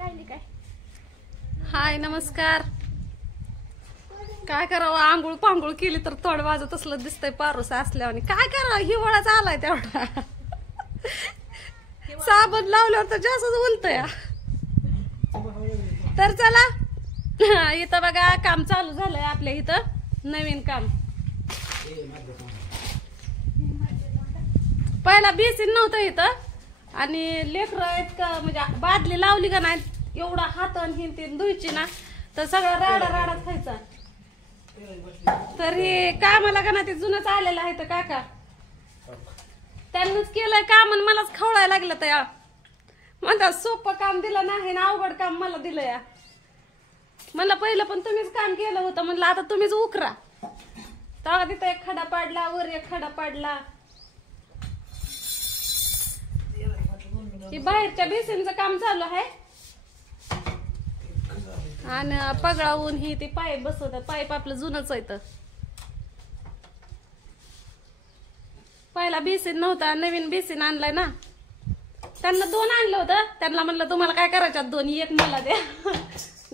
हाय नमस्कार. काय करावं, आंघोळ पांघोळ केली तर तोड वाजत असलं दिसतंय पारोस असल्यावर. काय करावं, हिवाळाच आलाय तेवढा. साबण लावल्यावर तर जास्तच उलतंय. तर चला, इथं बघा काम चालू झालंय आपल्या इथं, नवीन काम. पहिला बेसिन नव्हतं इथं, आणि लेकरं इतकं म्हणजे बादली लावली का नाही, एवढा हात आणि हिंतीन धुयची ना तर सगळा राडा राडाच खायचा. तर हे कामाला का ना ते जुनच आलेलं आहे तर काका त्यांनीच केलंय काम आणि मलाच खवळायला लागलं. तर म्हणतात सोपं काम दिलं नाही ना अवघड काम मला दिलं या. म्हणलं पहिलं पण तुम्हीच काम केलं होतं, म्हणलं आता तुम्हीच उकरा. तेव्हा तिथं एक खडा पाडला, वर एक खडा पाडला. ही बाहेरच्या बेसिनचं काम चालू आहे आणि पगळावून ही ते पाईप बसवतात. पाईप आपलं जुनच आहे. तर पहिला बेसिन नव्हता, नवीन बेसिन आणलाय ना. त्यांना 2 आणलं होतं. त्यांना म्हणलं तुम्हाला काय करायच्यात 2, एक मला द्या.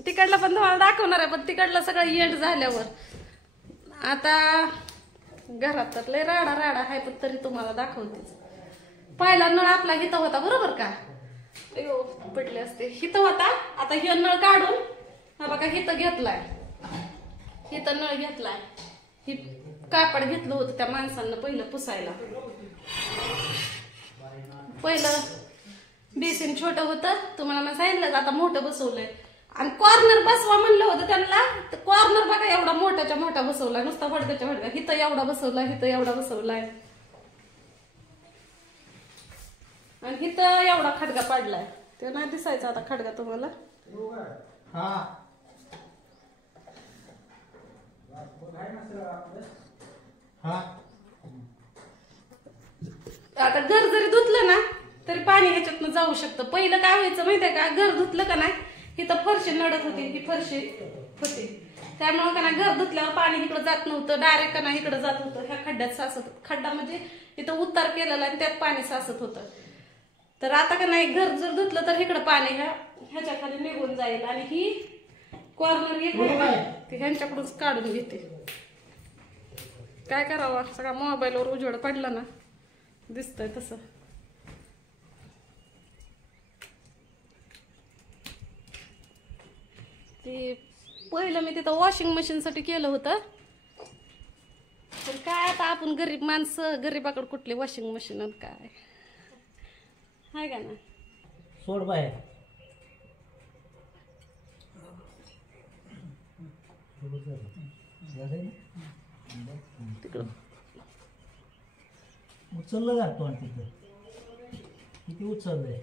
तिकडलं पण तुम्हाला दाखवणार आहे, पण तिकडलं सगळं एंड झाल्यावर. आता घरात तर लय राडा राडा आहे, पण तरी तुम्हाला दाखवतेच. पहिला नळ आपला हिथं होता बरोबर का, अयो पडले असते. हिथं होता, आता हे नळ काढून हा बघा हिथं घेतलाय. हिथं नळ घेतलाय. ही कापड घेतलं होतं त्या माणसांना पहिलं पुसायला. पहिलं बेसिन छोट होतं, तुम्हाला मी सांगितलं, आता मोठं बसवलंय. आणि कॉर्नर बसवा म्हणलं होतं त्यांना, तर कॉर्नर बघा एवढा मोठ्याच्या मोठा बसवलाय, नुसता फडक्याच्या फडका. हिथं एवढा बसवलाय, हिथं एवढा बसवलाय, आणि हिथं एवढा खडगा पाडलाय. ते नाही दिसायचा आता खडगा तुम्हाला. आता घर जरी धुतलं ना तरी पाणी ह्याच्यातनं जाऊ शकतं. पहिलं काय व्हायचं माहितीये का, घर धुतलं का नाही इथं फरशी नडत होती, ही फरशी होती. त्यामुळे का नाही घर धुतल्यावर पाणी इकडं जात नव्हतं, डायरेक्ट का नाही इकडं जात होतं. ह्या खड्ड्यात साचत, खड्डा म्हणजे इथं उतार केलेला आणि त्यात पाणी साचत होतं. तर आता का नाही घर जर धुतलं तर इकडं पाणी ह्याच्या खाली निघून जाईल. आणि ही कॉर्नर ती ह्यांच्याकडूनच काढून घेते. काय करावं, सगळा मोबाईलवर उजेड पडला ना, दिसतंय तसं. ते पहिलं मी तिथं वॉशिंग मशीन साठी केलं होतं. पण काय आता आपण गरीब माणसं, गरीबाकडे कुठली वॉशिंग मशीन काय हाय का ना. सोड बाहेर तिकडं उचललं जातो आणि तिथं किती उचललंय.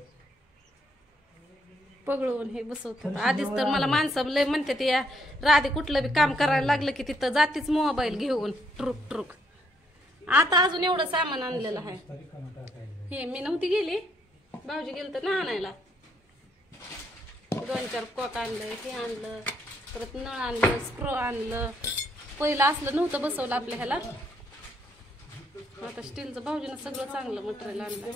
पगळून हे बसवतात. आधीच तर मला माणसं लय म्हणते ते राधी कुठलं बी काम करायला लागलं की तिथं जातीच मोबाईल घेऊन ट्रुक ट्रुक. आता अजून एवढं सामान आणलेलं आहे. हे मी नव्हती गेली, भाऊजी गेलं तर ना आणायला. 2-4 कॉक आणलं, हे आणलं, परत नळ आणलं, स्क्रो आणलं. पहिलं असलं नव्हतं बसवलं आपल्या ह्याला. आता स्टीलचं भाऊजीनं सगळं चांगलं मटेरियल आणलं.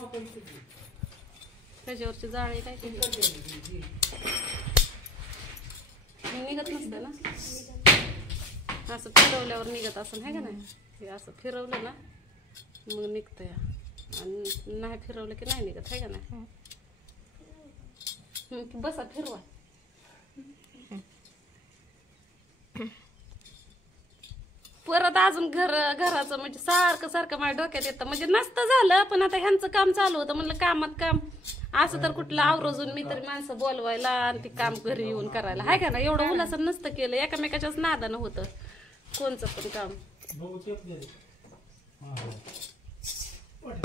त्याच्यावरची जाळी काय केली निघत नसतं ना, असं फिरवल्यावर निघत असं आहे का नाही. हे असं फिरवलं ना मग निघतंय, आणि नाही फिरवलं की नाही निघत आहे का नाही. बसा फिरवा. परत अजून घराचं म्हणजे सारखं सारखं माझ्या डोक्यात येतं. म्हणजे नसतं झालं, पण आता ह्यांचं काम चालू होतं. म्हणलं कामात काम असं तर कुठलं आवरोजून मी तरी माणसं बोलवायला आणि ते काम घरी येऊन करायला आहे का ना. एवढं उलासन नसतं केलं, एकामेकाच्याच नादानं होतं कोणचं पण काम.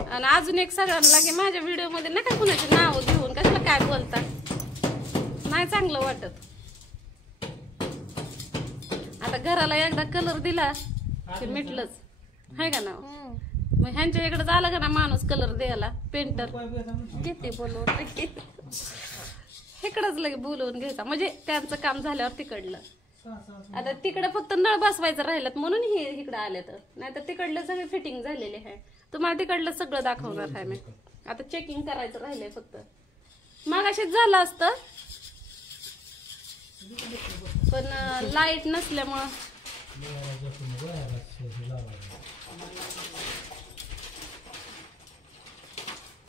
आणि अजून एक सगळ्यांना लागे माझ्या व्हिडिओ मध्ये नका कुणाचे नाव घेऊन कशाला काय बोलता, नाही चांगलं वाटत. आता घराला एकदा कलर दिला की मिटलंच आहे का ना. मग ह्यांच्या इकडे झालं का ना माणूस कलर द्यायला, पेंटर किती बोलवून इकडंच लगे बोलवून घ्यायचा. म्हणजे त्यांचं काम झाल्यावर तिकडलं. आता तिकडे फक्त नळ बसवायचं राहिलं म्हणून हे इकडे आले. तर नाही तर तिकडलं सगळे फिटिंग झालेले आहे. तुम्हाला तिकडलं सगळं दाखवणार आहे मी. आता चेकिंग करायचं राहिलंय फक्त. मग अशीच झालं असतं पण लाईट नसल्यामुळं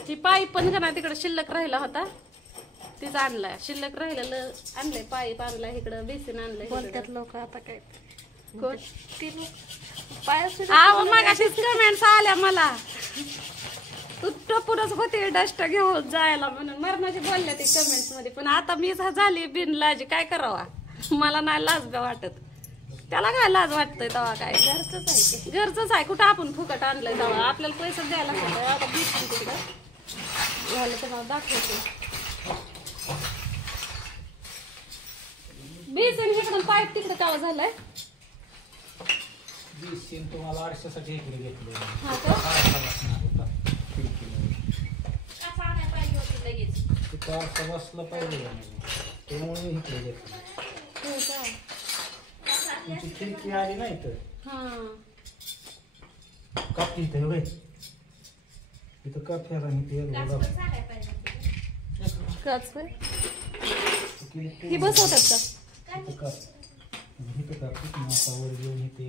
ती पाईप पण का ना तिकडे शिल्लक राहिला होता तीच आणलाय. शिल्लक राहिलेलं आणलंय, पाईप आणलाय इकडं, बेसिन आणलंय. बोलतात लोक आता काय कोण? ते लोक पायास आहो मगाशीच कमेंट्स आल्या मला, तू टपूनच होते डस्ट घेऊन जायला म्हणून मरणाची बोलल्या ते कमेंट्स मध्ये. पण आता मी झाली बिनलाजी, काय करावा, मला नाही लाज बी वाटत. त्याला काय लाज वाटतंय तेव्हा, काय घरचंच आहे, घरचंच आहे. कुठं आपण फुकट आणलंय तेव्हा, आपल्याला पैसे द्यायला लागतात. आता बेसिन तिकडं झालं तर मला दाखवते. बेसिन इकडून पाईप तिकडे कावा झालाय. तुम्हाला आरशासाठी इकडे घेतलं. हा का? तिथं आरसा बसला पाहिजे त्यामुळे इकडे घेतलं. हो का? तुमची खिडकी आली नाही तर हा कापी इथं होय. इथं कापी आणि ते काच होय. ही बसवतात का? इथं काप इथं कापी मापावर घेऊन इथे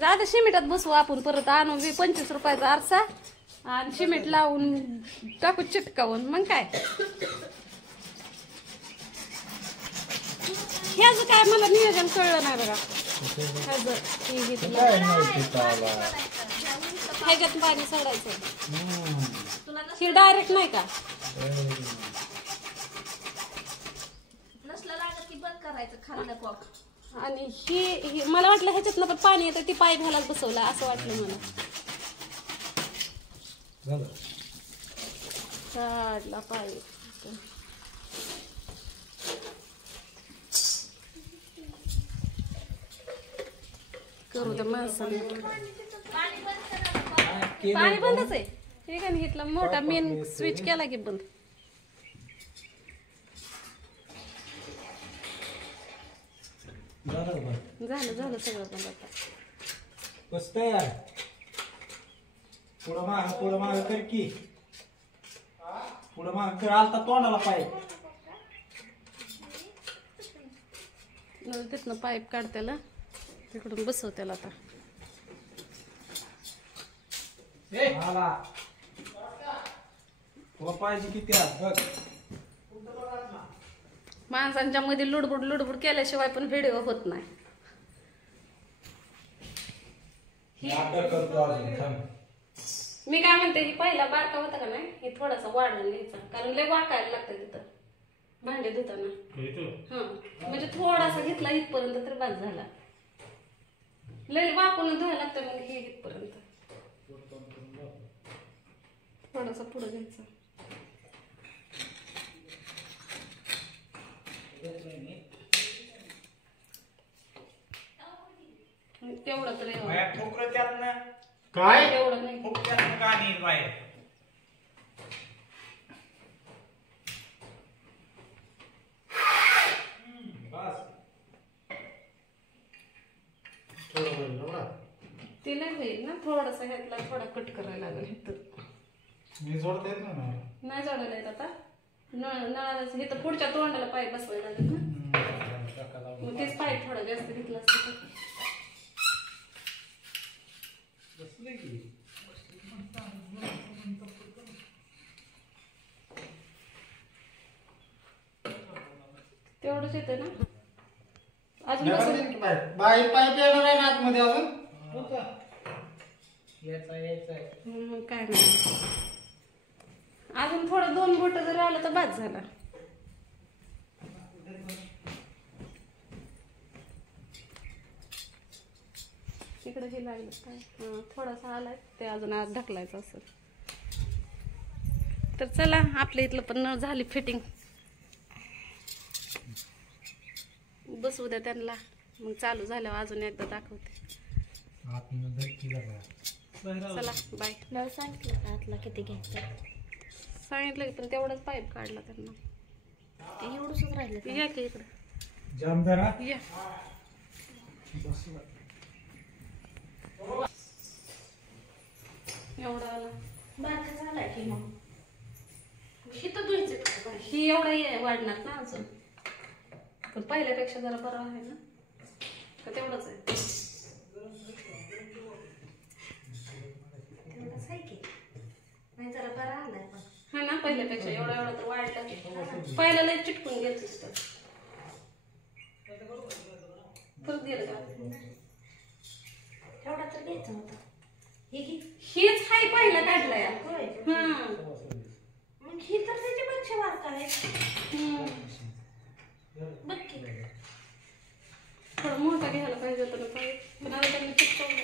जा ते सिमेंटात बसवू आपण, परत आणून 25 रुपयाचा आरसा आणि सिमेंट लावून टाकू चिटकावून. मग काय ह्याच काय मला नियोजन कळलं नाही बघा. ह्याच्यात पाणी सोडायचं, ही डायरेक्ट नाही का? आणि ही मला वाटलं ह्याच्यातनं पण पाणी येतं, ती पाईप घालायला बसवला असं वाटलं मला. काढला पाईप. करू द्या माणसाने. पाणी बंदच आहे. ठीक आहे, घेतला मोठा मेन स्विच केला की बंद. झालं सगळं बंद आता. बस तयार. पुढं माग कर की, पुढं माग कर. आलता तोंडाला पाईप. तिथनं पाईप काढत्याला तिकडून बसवत्याला आता. आला तुला पाहिजे किती आत बघ. माणसांच्या मध्ये लुडबुड केल्याशिवाय पण व्हिडिओ होत नाही. मी काय म्हणते, ही पहिला बारका होता का नाही, हे थोडासा वाढवून घ्यायचा, कारण लय वाकायला लागतं तिथं भांडे धुताना. हा म्हणजे थोडासा घेतला इथपर्यंत तरी बाद झाला. लय वाकून धुवायला लागतं मग हे इथपर्यंत. थोडासा पुढे घ्यायचा. तेवढं तरी काय एवढं नाही. ते नाही होईल ना, थोडासा ह्यातला थोडा कट करायला लागेल. मी जोडता येत ना. नाही जोडायला येत आता. नळाला इथं पुढच्या तोंडाला पाईप बसवायला लागेल ना, मग तेच पाईप थोडा जास्त घेतला असतं. तेवढंच येते ना अजून. बाहेर पाईप येणार आहे ना आतमध्ये अजून. काय नाही, अजून थोडं 2 बोट जरी आलं तर बाद झाला. इकडे हे लागलं काय, थोडासा आलाय ते अजून आज ढकलायचं असेल. तर चला, आपल्या इथलं पण नळ झाली फिटिंग. बसू द्या त्यांना, मग चालू झाल्यावर अजून एकदा दाखवते. चला बाय. नळ सांगितलं का आतला किती घ्यायचं? सांगितलं पण तेवढंच पाईप काढला त्यांना. ते एवढंच राहिलं. या की इकडे जामदारा या. एवढा आला बारका झालाय की मग ही तर धुयचं. ही एवढा वाढणार ना अजून. पण पहिल्यापेक्षा जरा बरं आहे ना का तेवढंच आहे? तेवढंच आहे की नाही जरा बरा आलाय पण हा ना पहिल्यापेक्षा एवढं तर वाढलं. पहिला लय चिटकून गेलं तिथं. परत गेलं का? एवढा तर घ्यायचा होता. हे घे. हेच हाय पहिला काढलाय. होय हा मग ही तर त्याच्यापेक्षा वारका आहे. बघ की थोडं मोठा घ्यायला पाहिजे होतं ना पाईप. पण आता त्यांनी चिटकवलं.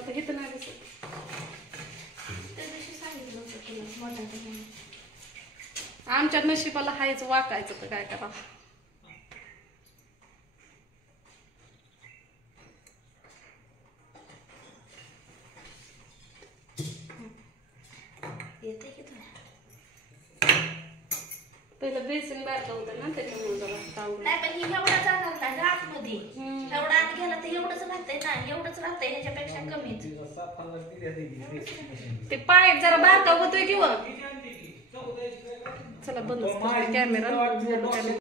आता इथं नाही दिसत. त्या दिवशी सांगितलं होतं तुला मोठा घे म्हणून. आमच्या नशिबाला हायच वाकायचं तर काय करा. येते की तुला पहिलं बेसिन बारलं होतं ना त्याच्यामुळे जरा तावलं. नाही पण ही एवढा जाणार नाही ग आतमध्ये. एवढा आत गेला तर एवढंच राहतंय ना एवढंच राहतंय ह्याच्यापेक्षा कमीच. तिला 7,000 दिल्या ते. ते पाईप जरा बारका होतोय किंवा चला बंद कॅमेरा.